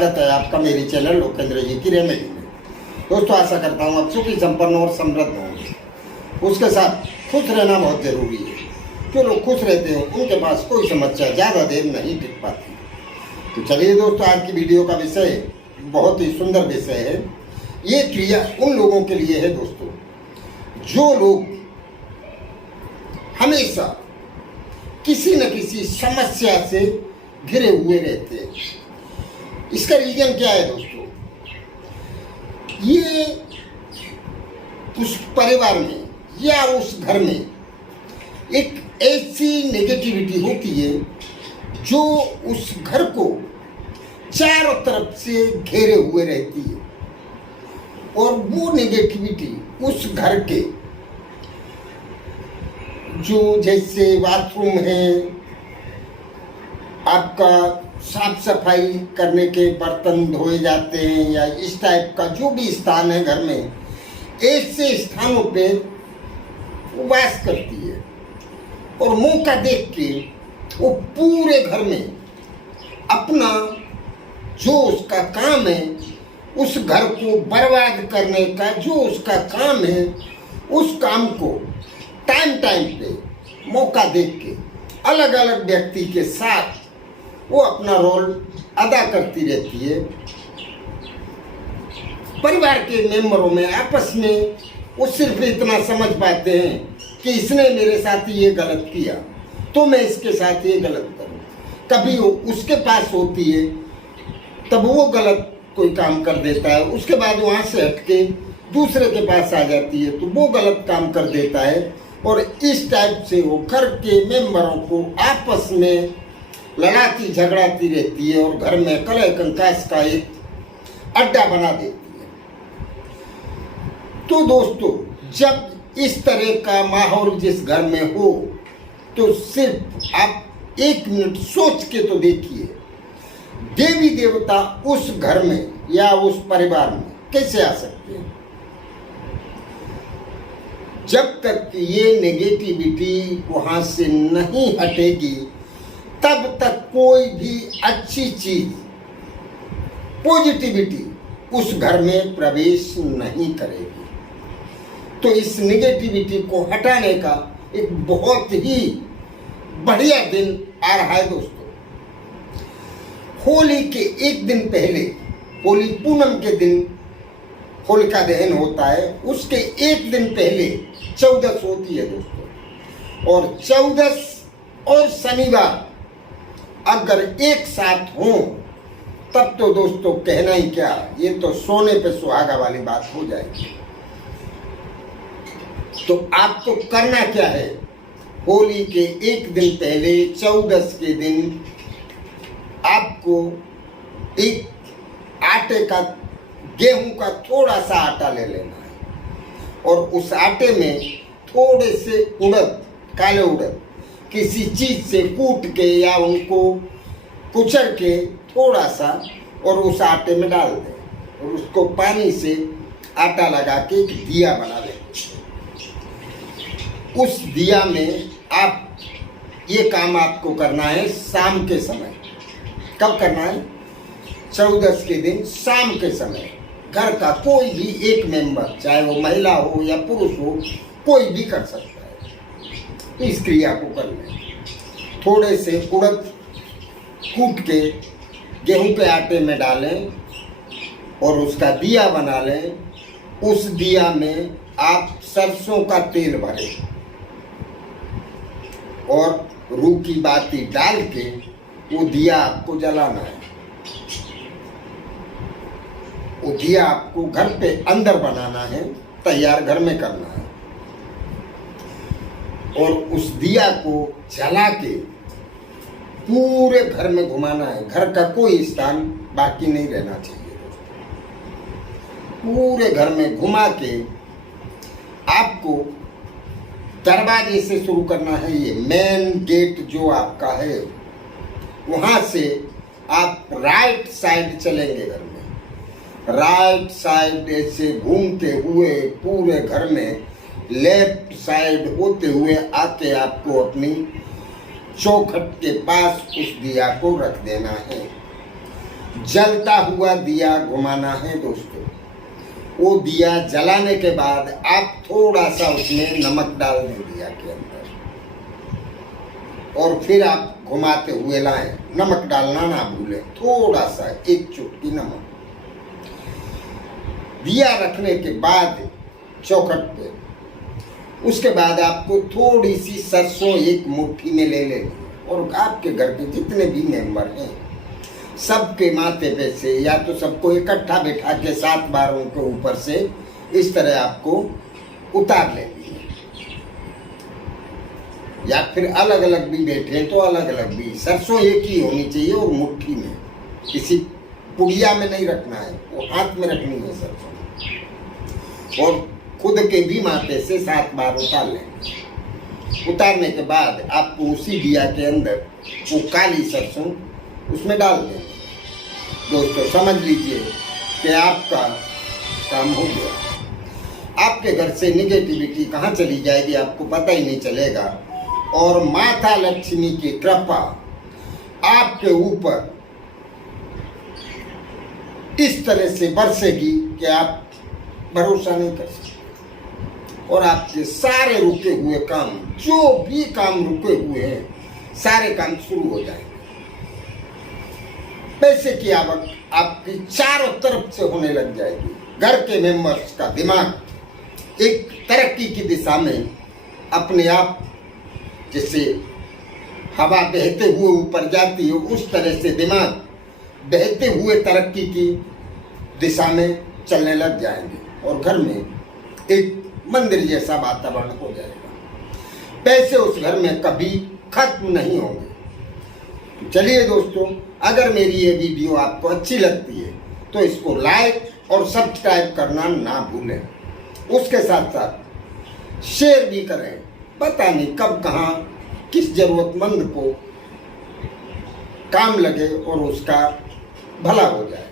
स्वागत है आपका मेरे चैनल लोकेंद्र जी की रेमेडी में। दोस्तों, आशा करता हूँ आप सुखी संपन्न और समृद्ध होंगे। उसके साथ खुश रहना बहुत जरूरी है। जो लोग खुश रहते हैं उनके पास कोई समस्या ज़्यादा देर नहीं टिक पाती। तो चलिए दोस्तों, आज की वीडियो का विषय बहुत ही सुंदर विषय है। ये क्रिया उन लोगों के लिए है दोस्तों, जो लोग हमेशा किसी न किसी समस्या से घिरे हुए रहते हैं। इसका रीजन क्या है दोस्तों? ये उस परिवार में या उस घर में एक ऐसी नेगेटिविटी होती है जो उस घर को चारों तरफ से घेरे हुए रहती है, और वो नेगेटिविटी उस घर के जो जैसे बाथरूम है, आपका साफ सफाई करने के बर्तन धोए जाते हैं, या इस टाइप का जो भी स्थान है घर में, ऐसे स्थानों पे वास करती है। और मौका देख के वो पूरे घर में अपना जो उसका काम है, उस घर को बर्बाद करने का जो उसका काम है, उस काम को टाइम पे मौका देख के अलग अलग व्यक्ति के साथ वो अपना रोल अदा करती रहती है। परिवार के मेंबरों में आपस में वो सिर्फ इतना समझ पाते हैं कि इसने मेरे साथ ये गलत किया तो मैं इसके साथ ये गलत करूं। कभी वो उसके पास होती है तब वो गलत कोई काम कर देता है, उसके बाद वहाँ से हटके दूसरे के पास आ जाती है तो वो गलत काम कर देता है। और इस टाइप से वो घर के मेंबरों को आपस में लड़ाती झगड़ाती रहती है और घर में कलह कंकास का एक अड्डा बना देती है। तो दोस्तों, जब इस तरह का माहौल जिस घर में हो तो सिर्फ आप एक मिनट सोच के तो देखिए, देवी देवता उस घर में या उस परिवार में कैसे आ सकते हैं। जब तक ये नेगेटिविटी वहां से नहीं हटेगी तब तक कोई भी अच्छी चीज, पॉजिटिविटी उस घर में प्रवेश नहीं करेगी। तो इस नेगेटिविटी को हटाने का एक बहुत ही बढ़िया दिन आ रहा है दोस्तों। होली के एक दिन पहले, होली पूनम के दिन होलिका दहन होता है, उसके एक दिन पहले चौदस होती है दोस्तों। और चौदस और शनिवार अगर एक साथ हो तब तो दोस्तों कहना ही क्या, ये तो सोने पे सुहागा वाली बात हो जाएगी। तो आपको करना क्या है? होली के एक दिन पहले चौदस के दिन आपको एक आटे का, गेहूं का थोड़ा सा आटा ले लेना है और उस आटे में थोड़े से उड़द, काले उड़द किसी चीज से कूट के या उनको कुचल के थोड़ा सा और उस आटे में डाल दें और उसको पानी से आटा लगा के एक दिया बना लें। उस दिया में आप ये काम आपको करना है शाम के समय। कब करना है? चौदस के दिन शाम के समय। घर का कोई भी एक मेंबर, चाहे वो महिला हो या पुरुष हो, कोई भी कर सकता है इस क्रिया को करने। थोड़े से उड़द कूट के गेहूं के आटे में डालें और उसका दिया बना लें। उस दिया में आप सरसों का तेल भरें और रूह की बाती डाल के वो दिया आपको जलाना है। वो दिया आपको घर पे अंदर बनाना है, तैयार घर में करना है। और उस दिया को जला के पूरे घर में घुमाना है। घर का कोई स्थान बाकी नहीं रहना चाहिए। पूरे घर में घुमा के आपको दरवाजे से शुरू करना है। ये मेन गेट जो आपका है, वहां से आप राइट साइड चलेंगे घर में। राइट साइड ऐसे घूमते हुए पूरे घर में लेफ्ट साइड होते हुए आके आपको अपनी चौखट के पास उस दिया को रख देना है। जलता हुआ दिया घुमाना है दोस्तों। वो दिया जलाने के बाद आप थोड़ा सा उसमें नमक डाल दें दिया के अंदर, और फिर आप घुमाते हुए लाएं। नमक डालना ना भूलें, थोड़ा सा, एक चुटकी नमक। दिया रखने के बाद चौखट पे, उसके बाद आपको थोड़ी सी सरसों एक मुट्ठी में ले लेनी, और आपके घर के जितने भी मेंबर हैं सबके माथे पे से, या तो सबको इकट्ठा बैठा के 7 बार उनके ऊपर से इस तरह आपको उतार लेनी है, या फिर अलग अलग भी बैठे तो अलग अलग भी। सरसों एक ही होनी चाहिए और मुट्ठी में, किसी पुड़िया में नहीं रखना है, वो हाथ में रखनी है सरसों। और खुद के भी माथे से 7 बार उतार लें। उतारने के बाद आपको उसी दिया के अंदर वो काली सरसों उसमें डाल दें। दोस्तों समझ लीजिए कि आपका काम हो गया। आपके घर से निगेटिविटी कहाँ चली जाएगी आपको पता ही नहीं चलेगा, और माता लक्ष्मी की कृपा आपके ऊपर इस तरह से बरसेगी कि आप भरोसा नहीं कर सकते, और आपके सारे रुके हुए काम, जो भी काम रुके हुए हैं, सारे काम शुरू हो जाएंगे। पैसे की आवक आपकी चारों तरफ से होने लग जाएगी। घर के मेंबर्स का दिमाग एक तरक्की की दिशा में अपने आप, जैसे हवा बहते हुए ऊपर जाती है उस तरह से दिमाग बहते हुए तरक्की की दिशा में चलने लग जाएंगे, और घर में एक मंदिर जैसा वातावरण हो जाएगा। पैसे उस घर में कभी खत्म नहीं होंगे। तो चलिए दोस्तों, अगर मेरी ये वीडियो आपको अच्छी लगती है तो इसको लाइक और सब्सक्राइब करना ना भूलें। उसके साथ साथ शेयर भी करें। पता नहीं कब कहाँ किस जरूरतमंद को काम लगे और उसका भला हो जाए।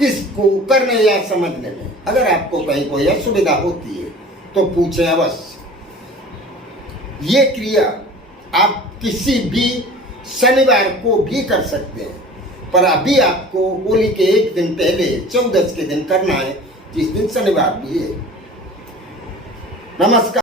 इसको करने या समझने में अगर आपको कहीं कोई असुविधा होती है तो पूछें अवश्य। ये क्रिया आप किसी भी शनिवार को भी कर सकते हैं, पर अभी आपको होली के एक दिन पहले 14 के दिन करना है, जिस दिन शनिवार भी है। नमस्कार।